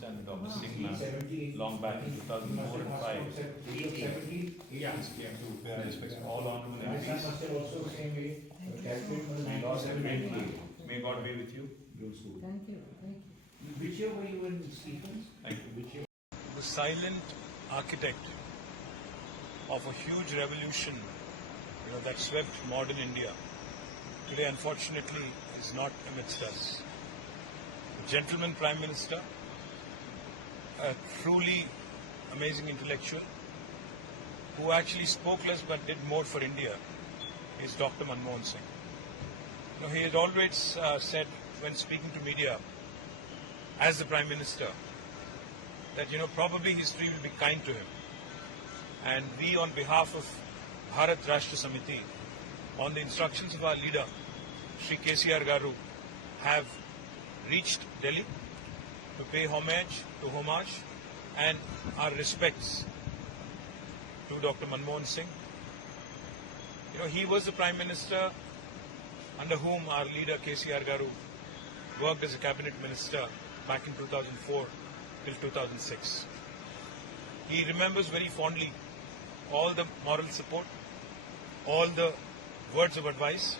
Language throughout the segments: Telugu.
assistant, Dr. Singh, long back in 2004 and 5. He came to all on. MPs. May God May God be with you. Thank you. Thank you. Whichever you were in sequence, Thank you. The silent architect of a huge revolution you know, that swept modern India today unfortunately is not amidst us. gentleman Prime Minister a truly amazing intellectual who actually spoke less but did more for India is Dr. Manmohan Singh. Now, he has always uh, said when speaking to media as the Prime Minister that, you know, probably history will be kind to him. And we, on behalf of Bharat Rashtra Samiti, on the instructions of our leader, Sri KCR Garu, have reached Delhi to pay homage to homage and our respects to Dr. Manmohan Singh. You know, he was the Prime Minister under whom our leader KCR Garu worked as a cabinet minister back in 2004 till 2006. He remembers very fondly all the moral support, all the words of advice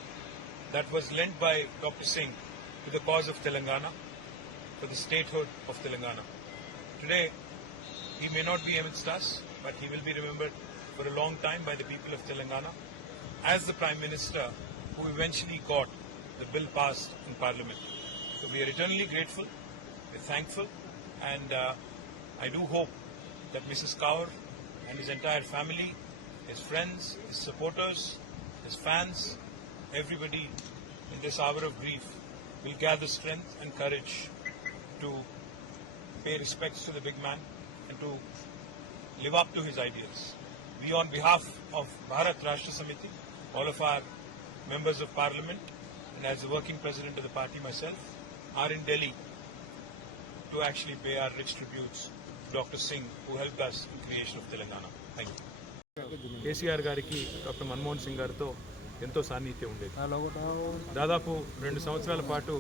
that was lent by Dr. Singh to the cause of Telangana for the statehood of Telangana. Today, he may not be amidst us, but he will be remembered for a long time by the people of Telangana as the Prime Minister who eventually got the bill passed in Parliament. So we are eternally grateful, we're thankful, and uh, I do hope that Mrs. Kaur and his entire family, his friends, his supporters, his fans, everybody in this hour of grief will gather strength and courage to pay respects to the big man and to live up to his ideals. We, on behalf of Bharat Rashtra Samiti, all of our members of parliament, and as the working president of the party myself, are in Delhi to actually pay our rich tributes to Dr. Singh, who helped us in creation of Telangana. Thank you. KCR గారికి డాక్టర్ మన్మోహన్ సింగ్ గారితో ఎంతో సాన్నిహిత్యం ఉండేది దాదాపు రెండు సంవత్సరాల పాటు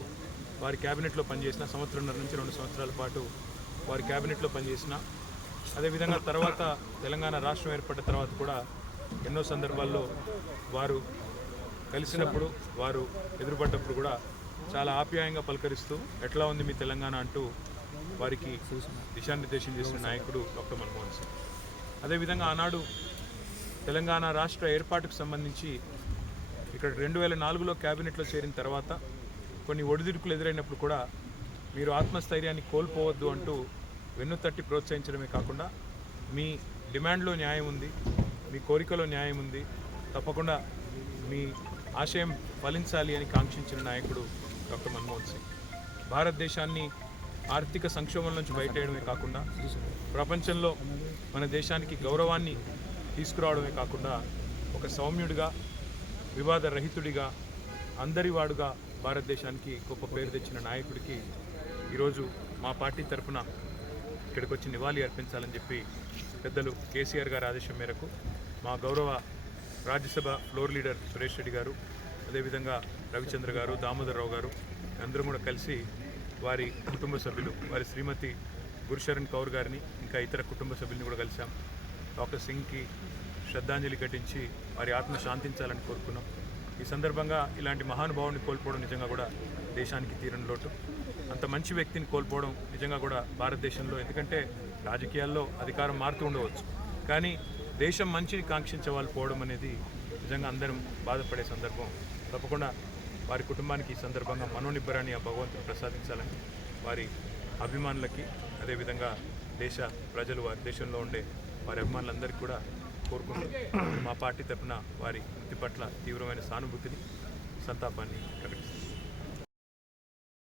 వారి క్యాబినెట్లో పనిచేసిన సంవత్సరంన్నర నుంచి రెండు సంవత్సరాల పాటు వారి క్యాబినెట్లో పనిచేసిన అదేవిధంగా తర్వాత తెలంగాణ రాష్ట్రం ఏర్పడిన తర్వాత కూడా ఎన్నో సందర్భాల్లో వారు కలిసినప్పుడు వారు ఎదురుపడ్డప్పుడు కూడా చాలా ఆప్యాయంగా పలకరిస్తూ ఎట్లా ఉంది మీ తెలంగాణ అంటూ వారికి దిశానిర్దేశం చేసిన నాయకుడు డాక్టర్ మన్మోహన్ సింగ్ అదేవిధంగా ఆనాడు తెలంగాణ రాష్ట్ర ఏర్పాటుకు సంబంధించి ఇక్కడ రెండు వేల నాలుగులో క్యాబినెట్లో చేరిన తర్వాత కొన్ని ఒడిదుడుకులు ఎదురైనప్పుడు కూడా మీరు ఆత్మస్థైర్యాన్ని కోల్పోవద్దు అంటూ వెన్ను తట్టి ప్రోత్సహించడమే కాకుండా మీ డిమాండ్లో న్యాయం ఉంది మీ కోరికలో న్యాయం ఉంది తప్పకుండా మీ ఆశయం ఫలించాలి అని కాంక్షించిన నాయకుడు డాక్టర్ మన్మోహన్ సింగ్ భారతదేశాన్ని ఆర్థిక సంక్షోభం నుంచి బయటేయడమే కాకుండా ప్రపంచంలో మన దేశానికి గౌరవాన్ని తీసుకురావడమే కాకుండా ఒక సౌమ్యుడిగా వివాద రహితుడిగా అందరివాడుగా భారతదేశానికి గొప్ప పేరు తెచ్చిన నాయకుడికి ఈరోజు మా పార్టీ తరఫున ఇక్కడికి వచ్చి నివాళి అర్పించాలని చెప్పి పెద్దలు కేసీఆర్ గారి ఆదేశం మేరకు మా గౌరవ రాజ్యసభ ఫ్లోర్ లీడర్ సురేష్ రెడ్డి గారు అదేవిధంగా రవిచంద్ర గారు దామోదరరావు గారు అందరం కూడా కలిసి వారి కుటుంబ సభ్యులు వారి శ్రీమతి గురుశరణ్ కౌర్ గారిని ఇంకా ఇతర కుటుంబ సభ్యుల్ని కూడా కలిసాం డాక్టర్ సింగ్కి శ్రద్ధాంజలి ఘటించి వారి ఆత్మ శాంతించాలని కోరుకున్నాం ఈ సందర్భంగా ఇలాంటి మహానుభావుని కోల్పోవడం నిజంగా కూడా దేశానికి తీరని లోటు అంత మంచి వ్యక్తిని కోల్పోవడం నిజంగా కూడా భారతదేశంలో ఎందుకంటే రాజకీయాల్లో అధికారం మారుతూ ఉండవచ్చు కానీ దేశం మంచిని కాంక్షించే వాళ్ళు పోవడం అనేది నిజంగా అందరం బాధపడే సందర్భం తప్పకుండా వారి కుటుంబానికి ఈ సందర్భంగా మనోనిబ్బరాన్ని ఆ భగవంతుని ప్రసాదించాలని వారి అభిమానులకి అదేవిధంగా దేశ ప్రజలు వారి దేశంలో ఉండే వారి అభిమానులందరికీ కూడా కోరుకుంటూ మా పార్టీ తరఫున వారి మృతి పట్ల తీవ్రమైన సానుభూతిని సంతాపాన్ని ప్రకటించారు